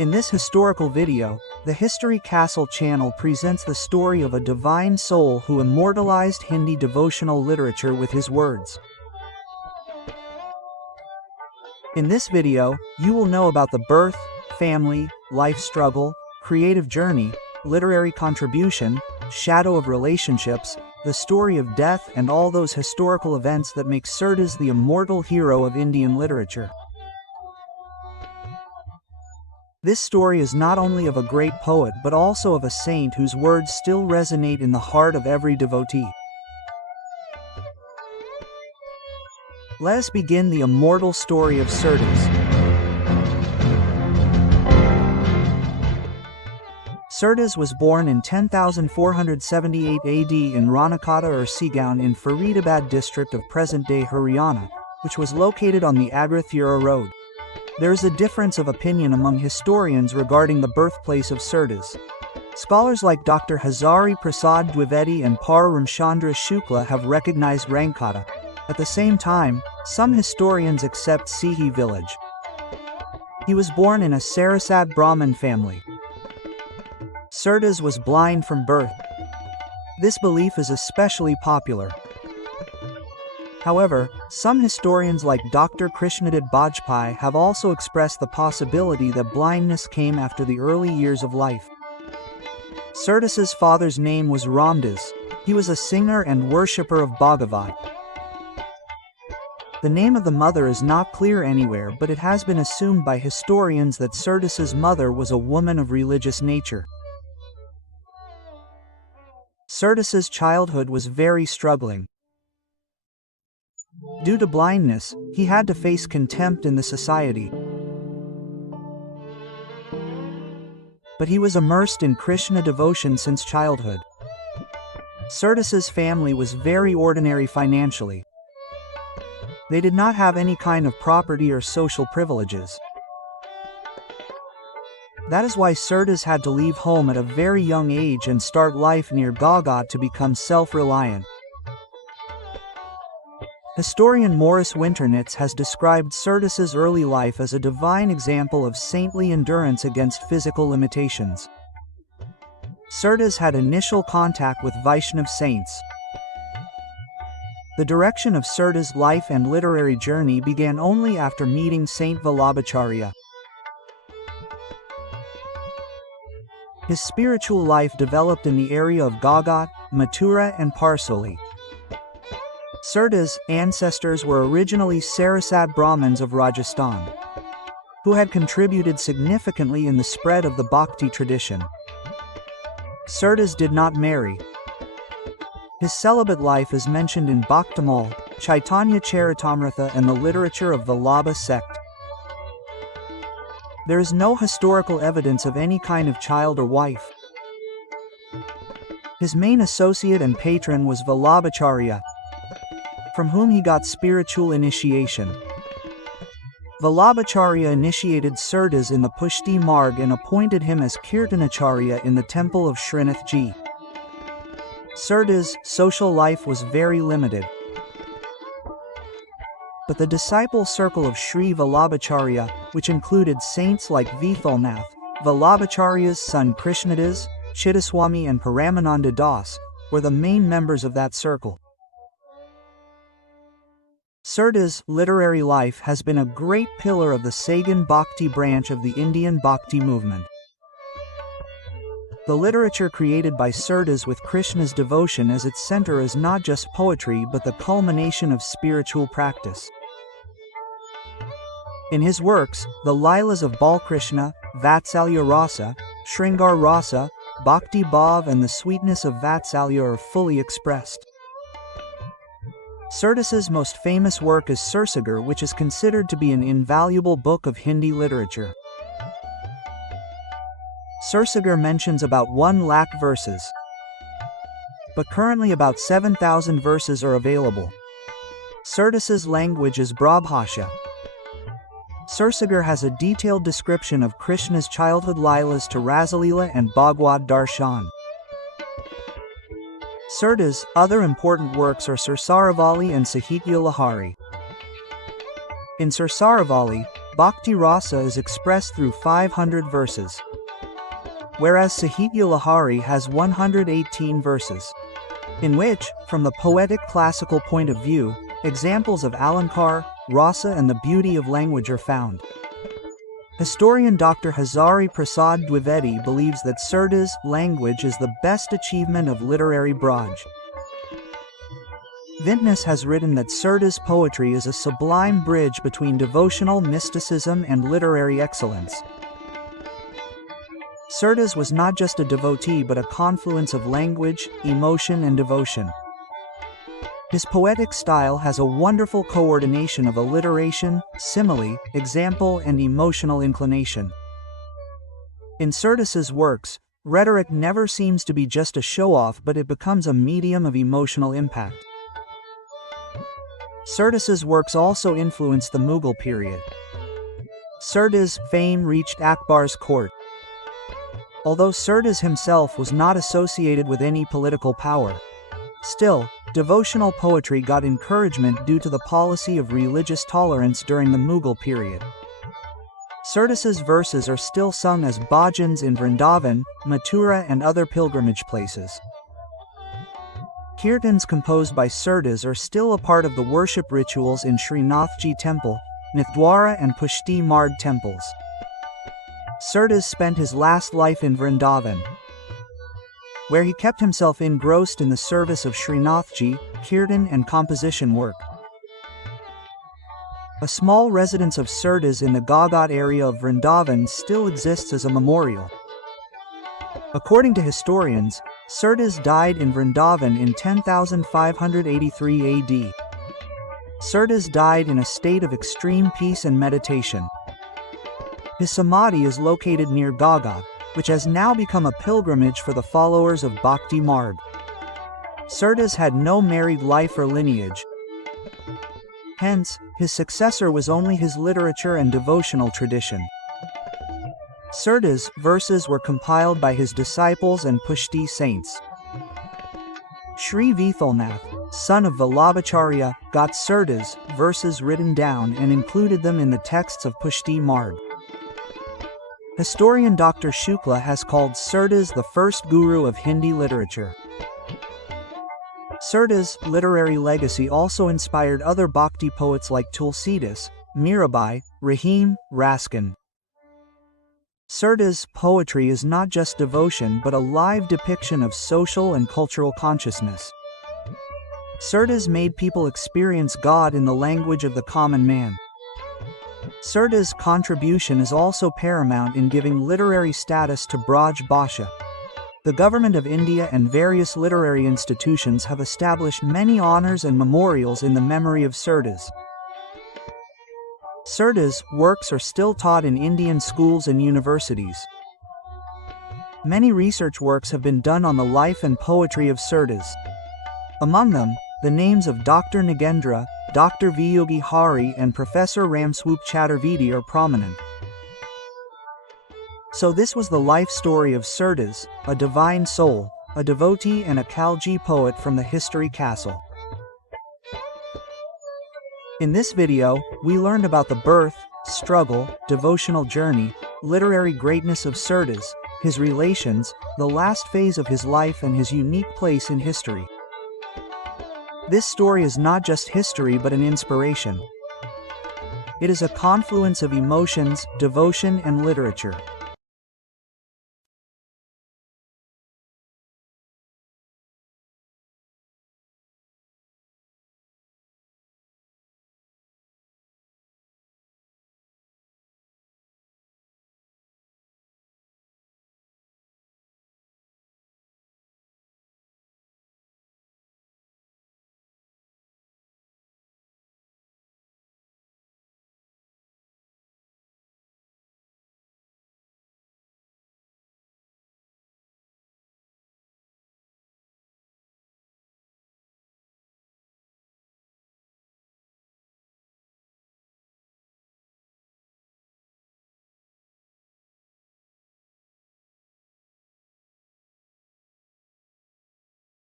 In this historical video, the History Castle channel presents the story of a divine soul who immortalized Hindi devotional literature with his words. In this video, you will know about the birth, family, life struggle, creative journey, literary contribution, shadow of relationships, the story of death, and all those historical events that make Surdas the immortal hero of Indian literature. This story is not only of a great poet but also of a saint whose words still resonate in the heart of every devotee. Let us begin the immortal story of Surdas. Surdas was born in 10,478 AD in Ranakata or Segaon in Faridabad district of present-day Haryana, which was located on the Agra-Thura road. There is a difference of opinion among historians regarding the birthplace of Surdas. Scholars like Dr. Hazari Prasad Dwivedi and Par Ramchandra Shukla have recognized Rankata. At the same time, some historians accept Sihi village. He was born in a Sarasat Brahmin family. Surdas was blind from birth. This belief is especially popular. However, some historians like Dr. Krishnadit Bajpai have also expressed the possibility that blindness came after the early years of life. Surdas's father's name was Ramdas. He was a singer and worshipper of Bhagavat. The name of the mother is not clear anywhere, but it has been assumed by historians that Surdas's mother was a woman of religious nature. Surdas's childhood was very struggling. Due to blindness, he had to face contempt in the society. But he was immersed in Krishna devotion since childhood. Surdas's family was very ordinary financially. They did not have any kind of property or social privileges. That is why Surdas had to leave home at a very young age and start life near Gagat to become self-reliant. Historian Maurice Winternitz has described Surdas's early life as a divine example of saintly endurance against physical limitations. Surdas had initial contact with Vaishnav saints. The direction of Surdas' life and literary journey began only after meeting Saint Vallabhacharya. His spiritual life developed in the area of Gagat, Mathura, and Parsoli. Surdas' ancestors were originally Sarasat Brahmins of Rajasthan, who had contributed significantly in the spread of the Bhakti tradition. Surdas did not marry. His celibate life is mentioned in Bhaktamal, Chaitanya Charitamrita, and the literature of the Vallabha sect. There is no historical evidence of any kind of child or wife. His main associate and patron was Vallabhacharya, from whom he got spiritual initiation. Vallabhacharya initiated Surdas in the Pushti Marg and appointed him as Kirtanacharya in the temple of Srinathji. Surdas' social life was very limited. But the disciple circle of Sri Vallabhacharya, which included saints like Vithalnath, Vallabhacharya's son Krishnadas, Chittaswami, and Paramananda Das, were the main members of that circle. Surdas' literary life has been a great pillar of the Sagan Bhakti branch of the Indian Bhakti movement. The literature created by Surdas with Krishna's devotion as its center is not just poetry but the culmination of spiritual practice. In his works, the Lilas of Balkrishna, Vatsalya Rasa, Shringar Rasa, Bhakti Bhav, and the sweetness of Vatsalya are fully expressed. Surdas's most famous work is Sursagar, which is considered to be an invaluable book of Hindi literature. Sursagar mentions about 1 lakh verses, but currently about 7,000 verses are available. Surdas's language is Brabhasha. Sursagar has a detailed description of Krishna's childhood Lilas to Rasalila and Bhagwad Darshan. Surdas' other important works are Sursaravali and Sahitya Lahari. In Sursaravali, Bhakti Rasa is expressed through 500 verses, whereas Sahitya Lahari has 118 verses, in which, from the poetic classical point of view, examples of Alankar, Rasa and the beauty of language are found. Historian Dr. Hazari Prasad Dwivedi believes that Surdas language is the best achievement of literary Braj. Vintness has written that Surdas poetry is a sublime bridge between devotional mysticism and literary excellence. Surdas was not just a devotee but a confluence of language, emotion and devotion. His poetic style has a wonderful coordination of alliteration, simile, example and emotional inclination. In Surdas's works, rhetoric never seems to be just a show-off but it becomes a medium of emotional impact. Surdas's works also influenced the Mughal period. Surdas' fame reached Akbar's court. Although Surdas himself was not associated with any political power, still, devotional poetry got encouragement due to the policy of religious tolerance during the Mughal period. Surdas's verses are still sung as bhajans in Vrindavan, Mathura and other pilgrimage places. Kirtans composed by Surdas are still a part of the worship rituals in Srinathji Temple, Nathdwara and Pushti Marg temples. Surdas spent his last life in Vrindavan, where he kept himself engrossed in the service of Srinathji, Kirtan and composition work. A small residence of Surdas in the Gagat area of Vrindavan still exists as a memorial. According to historians, Surdas died in Vrindavan in 10,583 AD. Surdas died in a state of extreme peace and meditation. His samadhi is located near Gagat, which has now become a pilgrimage for the followers of Bhakti Marg. Surdas had no married life or lineage. Hence, his successor was only his literature and devotional tradition. Surdas' verses were compiled by his disciples and Pushti saints. Sri Vithalnath, son of Vallabhacharya, got Surdas' verses written down and included them in the texts of Pushti Marg. Historian Dr. Shukla has called Surdas the first guru of Hindi literature. Surdas' literary legacy also inspired other bhakti poets like Tulsidas, Mirabai, Rahim, Raskin. Surdas' poetry is not just devotion but a live depiction of social and cultural consciousness. Surdas made people experience God in the language of the common man. Surdas' contribution is also paramount in giving literary status to Braj Bhasha. The government of India and various literary institutions have established many honors and memorials in the memory of Surdas. Surdas' works are still taught in Indian schools and universities. Many research works have been done on the life and poetry of Surdas. Among them, the names of Dr. Nagendra, Dr. Viyogi Hari and Professor Ramswhoop Chaturvedi are prominent. So this was the life story of Surdas, a divine soul, a devotee and a Khalji poet from the History Castle. In this video, we learned about the birth, struggle, devotional journey, literary greatness of Surdas, his relations, the last phase of his life and his unique place in history. This story is not just history but an inspiration. It is a confluence of emotions, devotion and literature.